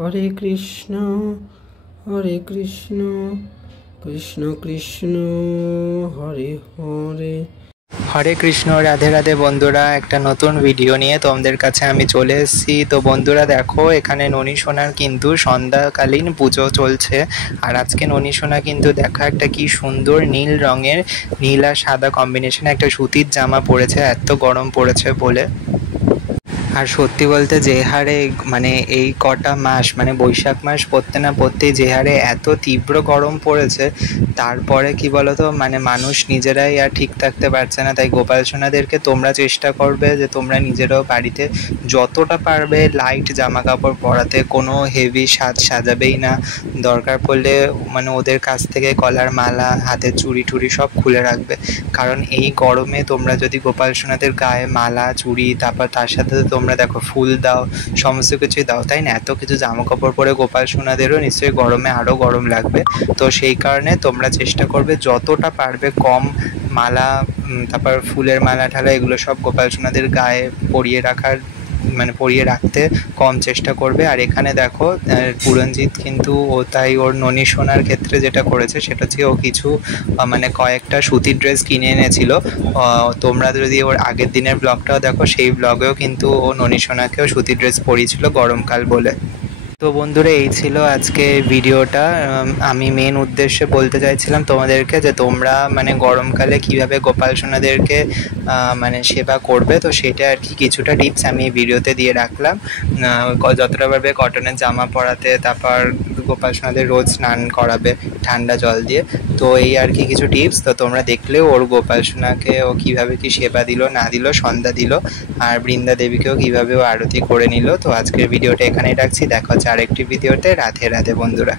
হরে কৃষ্ণ হরে কৃষ্ণ কৃষ্ণ কৃষ্ণ হরে হরে। হরে কৃষ্ণ, রাধে রাধে বন্ধুরা। একটা নতুন ভিডিও নিয়ে তোমাদের কাছে আমি চলে এসেছি। তো বন্ধুরা দেখো, এখানে ননী সোনার কিন্তু সন্ধ্যাকালীন পুজো চলছে। আর আজকে ননী সোনা কিন্তু দেখো একটা কি সুন্দর নীল রঙের, নীল আর সাদা কম্বিনেশন একটা সুতির জামা পরেছে, এত গরম পড়েছে বলে। আর সত্যি বলতে যে হারে মানে এই কটা মাস মানে বৈশাখ মাস পড়তে না পড়তেই যে হারে এত তীব্র গরম পড়েছে, তারপরে কি বলতো মানে মানুষ নিজেরাই আর ঠিক থাকতে পারছে না। তাই গোপাল সোনাদেরকে তোমরা চেষ্টা করবে যে তোমরা নিজেরাও বাড়িতে যতটা পারবে লাইট জামা কাপড় পরাতে, কোনো হেভি সাজাবেই না। দরকার পড়লে মানে ওদের কাছ থেকে গলার মালা, হাতের চুড়ি টুড়ি সব খুলে রাখবে। কারণ এই গরমে তোমরা যদি গোপাল সোনাদের গায়ে মালা, চুড়ি, তারপর তার সাথে তোমরা দেখো ফুল দাও, সমস্ত কিছুই দাও, তাই না? এত কিছু জামা কাপড় পরে গোপাল সোনাদেরও নিশ্চয়ই গরমে আরও গরম লাগবে। তো সেই কারণে তোমরা চেষ্টা করবে যতটা পারবে কম মালা, তারপর ফুলের মালা ঠালা এগুলো সব গোপাল সোনাদের গায়ে পরিয়ে রাখার, মানে পরিয়ে রাখতে কম চেষ্টা করবে। আর এখানে দেখো পুরঞ্জিত কিন্তু ও তাই ওর ননী সোনার ক্ষেত্রে যেটা করেছে সেটা হচ্ছে ও কিছু মানে কয়েকটা সুতির ড্রেস কিনে এনেছিল। তোমরা যদি ওর আগের দিনের ব্লগটাও দেখো, সেই ব্লগেও কিন্তু ও ননী সোনাকেও সুতির ড্রেস পরিয়েছিল গরমকাল বলে। তো বন্ধুরা, এই ছিল আজকে ভিডিওটা। আমি মেন উদ্দেশ্যে বলতে চাইছিলাম তোমাদেরকে যে তোমরা মানে গরমকালে কিভাবে গোপাল সোনাদেরকে মানে সেবা করবে। তো সেটা আর কি কিছুটা টিপস আমি এই ভিডিওতে দিয়ে রাখলাম। যতটা পারবে কটনের জামা পরাতে, তারপর গোপাল সোনাদের রোজ স্নান করাবে ঠান্ডা জল দিয়ে। তো এই আর কি কিছু টিপস। তো তোমরা দেখলেও ওর গোপাল সোনাকে ও কীভাবে কী সেবা দিল না দিল, সন্ধ্যা দিল, আর বৃন্দা দেবীকেও কীভাবে ও আরতি করে নিল। তো আজকের ভিডিওটা এখানেই রাখছি, দেখা হচ্ছে আরেকটি ভিডিওতে। রাধে রাধে বন্ধুরা।